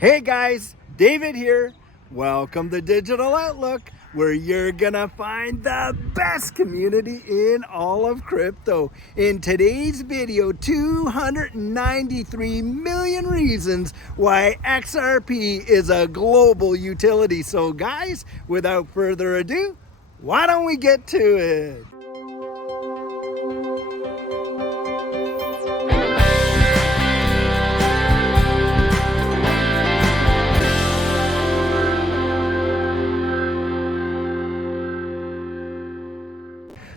Hey guys, David here. Welcome to Digital Outlook, where you're gonna find the best community in all of crypto. In today's video, 293 million reasons why XRP is a global utility. So guys, without further ado, why don't we get to it?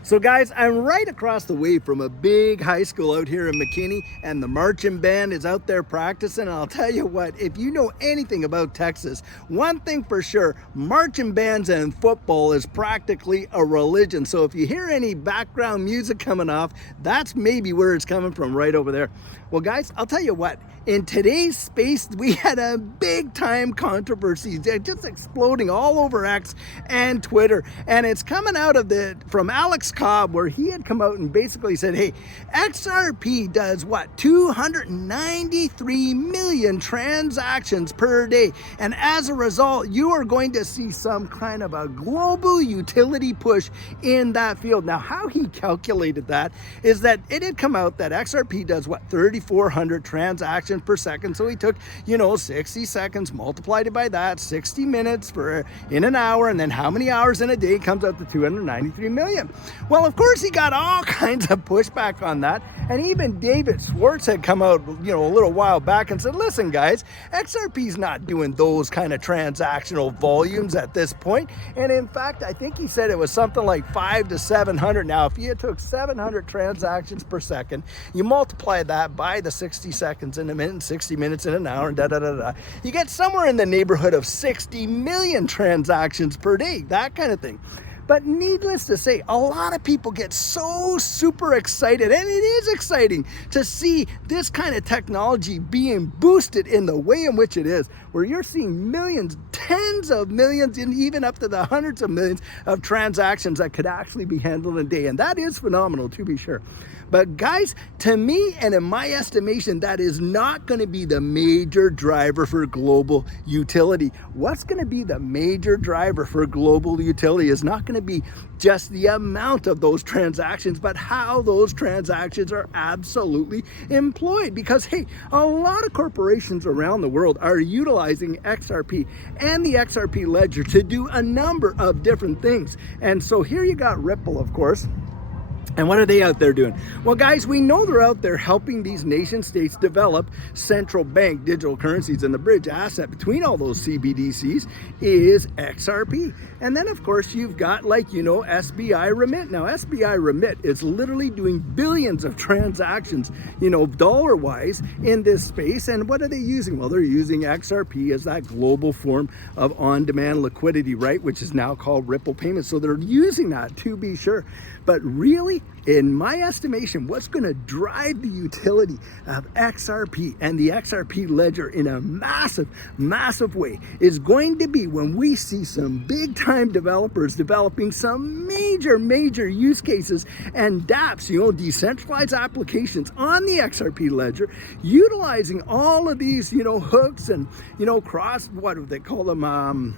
So guys, I'm right across the way from a big high school out here in McKinney, and the marching band is out there practicing. And I'll tell you what, if you know anything about Texas, one thing for sure, marching bands and football is practically a religion. So if you hear any background music coming off, that's maybe where it's coming from, right over there. Well guys, I'll tell you what, in today's space, we had a big time controversy just exploding all over X and Twitter. And it's coming out of from Alex Cobb, where he had come out and basically said, hey, XRP does what? 293 million transactions per day. And as a result, you are going to see some kind of a global utility push in that field. Now, how he calculated that is that it had come out that XRP does what? 3,400 transactions per second. So he took, 60 seconds, multiplied it by that, 60 minutes in an hour, and then how many hours in a day comes out to 293 million. Well, of course, he got all kinds of pushback on that. And even David Schwartz had come out, a little while back and said, listen, guys, XRP's not doing those kind of transactional volumes at this point. And in fact, I think he said it was something like 500 to 700. Now, if you took 700 transactions per second, you multiply that by the 60 seconds in a minute, 60 minutes in an hour, and you get somewhere in the neighborhood of 60 million transactions per day, that kind of thing. But needless to say, a lot of people get so super excited, and it is exciting to see this kind of technology being boosted in the way in which it is, where you're seeing millions, tens of millions, and even up to the hundreds of millions of transactions that could actually be handled in a day. And that is phenomenal, to be sure. But guys, to me, and in my estimation, that is not going to be the major driver for global utility. What's going to be the major driver for global utility is not going to be just the amount of those transactions, but how those transactions are absolutely employed. Because, hey, a lot of corporations around the world are utilizing XRP and the XRP ledger to do a number of different things. And so here you got Ripple, of course. And what are they out there doing? Well, guys, we know they're out there helping these nation states develop central bank digital currencies, and the bridge asset between all those CBDCs is XRP. And then, of course, you've got, SBI Remit. Now, SBI Remit is literally doing billions of transactions, dollar-wise in this space. And what are they using? Well, they're using XRP as that global form of on-demand liquidity, right, which is now called Ripple Payments. So they're using that, to be sure. But really, in my estimation, what's going to drive the utility of XRP and the XRP ledger in a massive, massive way is going to be when we see some big time developers developing some major, major use cases and dApps, decentralized applications on the XRP ledger, utilizing all of these, hooks and, what do they call them?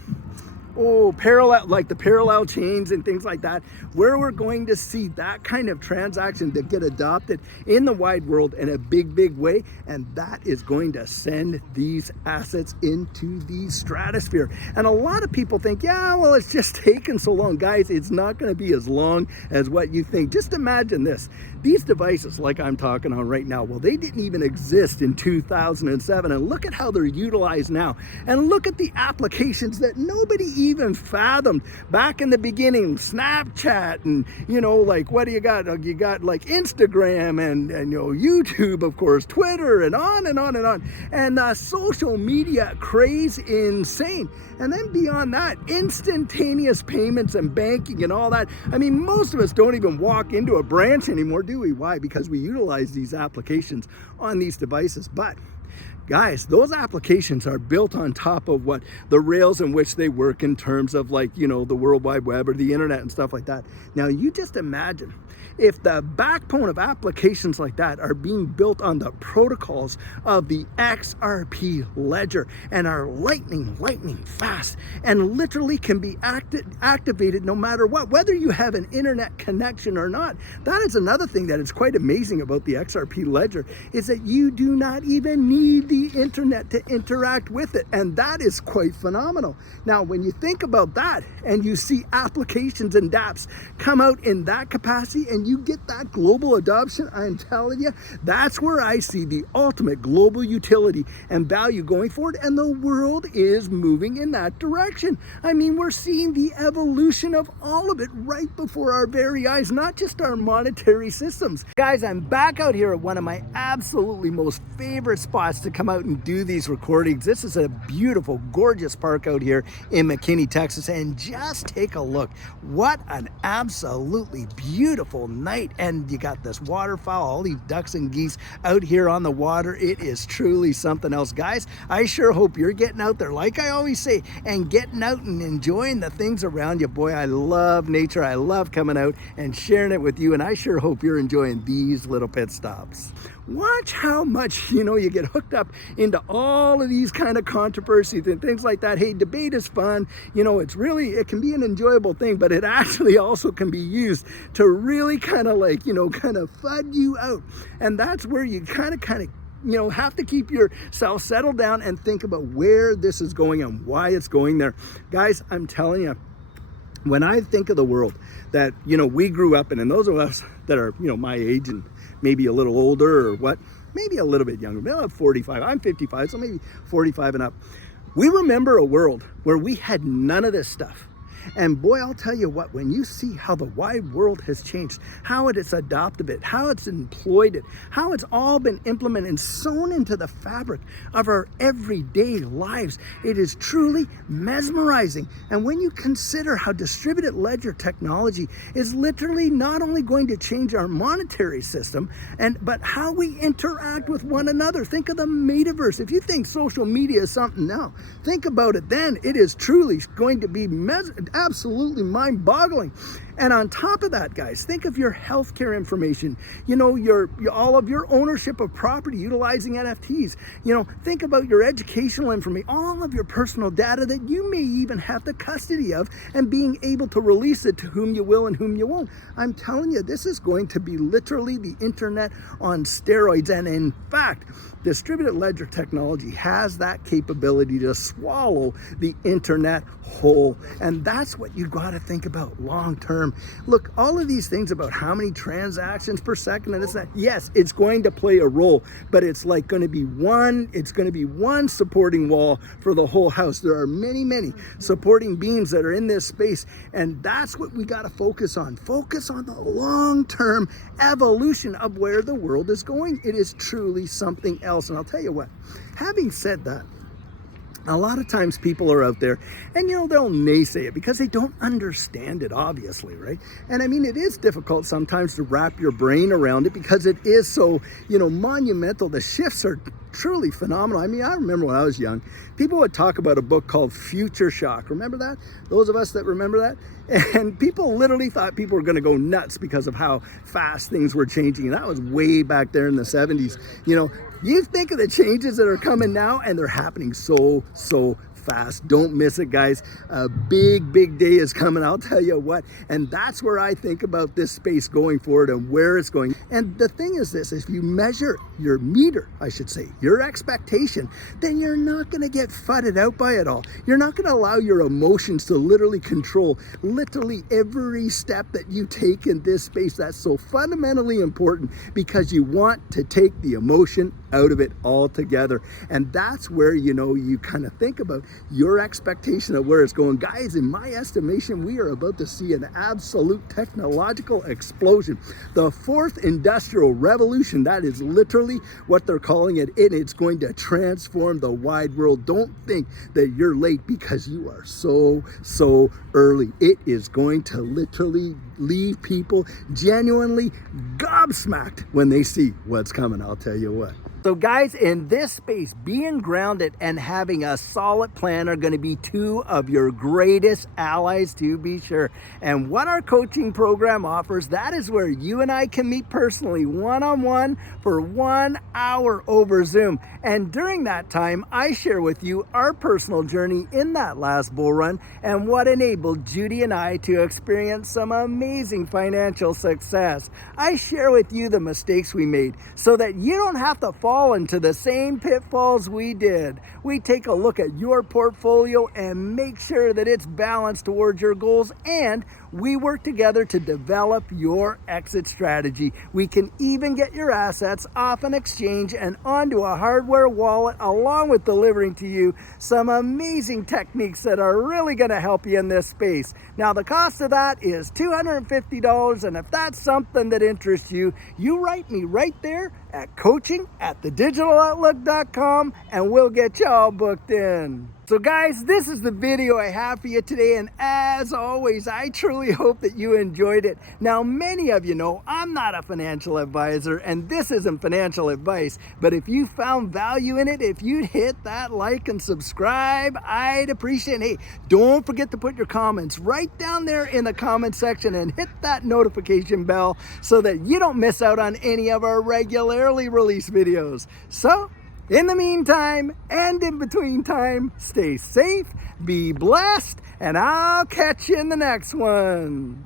Parallel, like the parallel chains and things like that, where we're going to see that kind of transaction that get adopted in the wide world in a big, big way. And that is going to send these assets into the stratosphere. And a lot of people think, yeah, well, it's just taken so long. Guys, it's not going to be as long as what you think. Just imagine this. These devices, like I'm talking on right now, well, they didn't even exist in 2007. And look at how they're utilized now. And look at the applications that nobody even fathomed back in the beginning. Snapchat and, what do you got? You got like Instagram and YouTube, of course, Twitter, and on and on and on. And social media craze insane. And then beyond that, instantaneous payments and banking and all that. I mean, most of us don't even walk into a branch anymore, do we? Why? Because we utilize these applications on these devices. But Guys, those applications are built on top of what the rails in which they work in terms of, like, you know, the World Wide Web or the internet and stuff like that. Now, you just imagine if the backbone of applications like that are being built on the protocols of the XRP ledger and are lightning fast and literally can be activated no matter what, whether you have an internet connection or not. That is another thing that is quite amazing about the XRP ledger, is that you do not even need the internet to interact with it, and that is quite phenomenal. Now, when you think about that and you see applications and dApps come out in that capacity and you get that global adoption, I'm telling you, that's where I see the ultimate global utility and value going forward, and the world is moving in that direction. I mean, we're seeing the evolution of all of it right before our very eyes, not just our monetary systems. Guys, I'm back out here at one of my absolutely most favorite spots to come out and do these recordings. This is a beautiful, gorgeous park out here in McKinney, Texas, and just take a look. What an absolutely beautiful night. And you got this waterfowl, all these ducks and geese out here on the water. It is truly something else. Guys, I sure hope you're getting out there, like I always say, and getting out and enjoying the things around you. Boy, I love nature. I love coming out and sharing it with you, and I sure hope you're enjoying these little pit stops. Watch how much, you know, you get hooked up into all of these kind of controversies and things like that. Hey, debate is fun. You know, it can be an enjoyable thing, but it actually also can be used to really kind of like, you know, kind of FUD you out. And that's where you kind of you know, have to keep yourself settled down and think about where this is going and why it's going there. Guys, I'm telling you, when I think of the world that, you know, we grew up in, and those of us that are, you know, my age and maybe a little older or what, maybe a little bit younger, maybe I'm 45, I'm 55, so maybe 45 and up. We remember a world where we had none of this stuff. And boy, I'll tell you what, when you see how the wide world has changed, how it has adopted it, how it's employed it, how it's all been implemented and sewn into the fabric of our everyday lives, it is truly mesmerizing. And when you consider how distributed ledger technology is literally not only going to change our monetary system, but how we interact with one another. Think of the metaverse. If you think social media is something now, think about it then. It is truly going to be absolutely mind-boggling. And on top of that, guys, think of your healthcare information, you know, all of your ownership of property utilizing NFTs. You know, think about your educational information, all of your personal data that you may even have the custody of, and being able to release it to whom you will and whom you won't. I'm telling you, this is going to be literally the internet on steroids. And in fact, distributed ledger technology has that capability to swallow the internet whole. And that's what you got to think about long term. Look, all of these things about how many transactions per second and this and that, yes, it's going to play a role, but it's like going to be one supporting wall for the whole house. There are many supporting beams that are in this space, and that's what we got to focus on. Focus on the long-term evolution of where the world is going. It is truly something else. And I'll tell you what, having said that, a lot of times people are out there and, you know, they'll naysay it because they don't understand it, obviously, right? And I mean, it is difficult sometimes to wrap your brain around it because it is so, you know, monumental. The shifts are truly phenomenal. I mean, I remember when I was young, people would talk about a book called Future Shock. Remember that? Those of us that remember that? And people literally thought people were going to go nuts because of how fast things were changing. And that was way back there in the 70s. You know, you think of the changes that are coming now, and they're happening so fast. Don't miss it, guys. A big day is coming, I'll tell you what. And that's where I think about this space going forward and where it's going. And the thing is this, if you measure your meter, I should say, your expectation, then you're not going to get fudded out by it all. You're not going to allow your emotions to literally control literally every step that you take in this space. That's so fundamentally important because you want to take the emotion out of it altogether. And that's where, you know, you kind of think about your expectation of where it's going. Guys, in my estimation, we are about to see an absolute technological explosion. The fourth industrial revolution, that is literally what they're calling it. And it's going to transform the wide world. Don't think that you're late because you are so early. It is going to literally leave people genuinely gobsmacked when they see what's coming, I'll tell you what. So guys, in this space, being grounded and having a solid plan are going to be two of your greatest allies, to be sure. And what our coaching program offers, that is where you and I can meet personally, one-on-one for 1 hour over Zoom. And during that time, I share with you our personal journey in that last bull run and what enabled Judy and I to experience some amazing financial success. I share with you the mistakes we made so that you don't have to fall into the same pitfalls we did. We take a look at your portfolio and make sure that it's balanced towards your goals, and we work together to develop your exit strategy. We can even get your assets off an exchange and onto a hardware wallet, along with delivering to you some amazing techniques that are really going to help you in this space. Now, the cost of that is $250, and if that's something that interests you, you write me right there at coaching@thedigitaloutlook.com and we'll get you all booked in. So guys, this is the video I have for you today, and as always, I truly hope that you enjoyed it. Now, many of you know I'm not a financial advisor and this isn't financial advice, but if you found value in it, if you'd hit that like and subscribe, I'd appreciate it. Hey, don't forget to put your comments right down there in the comment section and hit that notification bell so that you don't miss out on any of our regularly released videos. So, in the meantime, and in between time, stay safe, be blessed, and I'll catch you in the next one.